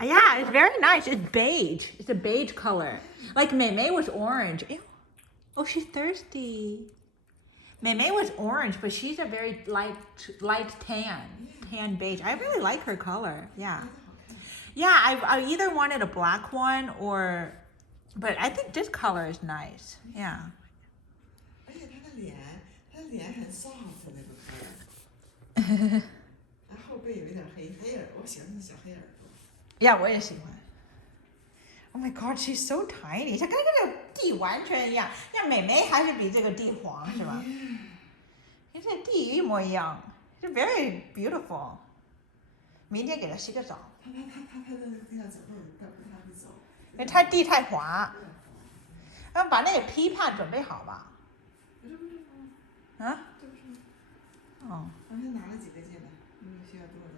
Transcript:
Yeah, it's very nice. It's beige. It's a beige color. Like Mei was orange. Ew. Oh, she's thirsty. Mei was orange, but she's a very light tan beige. I really like her color. Yeah. Yeah, I either wanted a black one or, but I think this color is nice. Yeah. 而且她的脸很 soft 那个 color。她后背有一点黑耳，我喜欢那小黑耳朵。Yeah， 我也喜欢。Oh my god, she's so tiny. 它跟这个地完全一样，像美还是比这个地黄是吧？跟这地一模一样。It's very beautiful. 明天给它洗个澡。她的地上走路不太会走。因为它地太滑。然后把那个批判准备好吧。不是。啊？这不是吗？哦。刚才拿了几个进来，因为需要多的。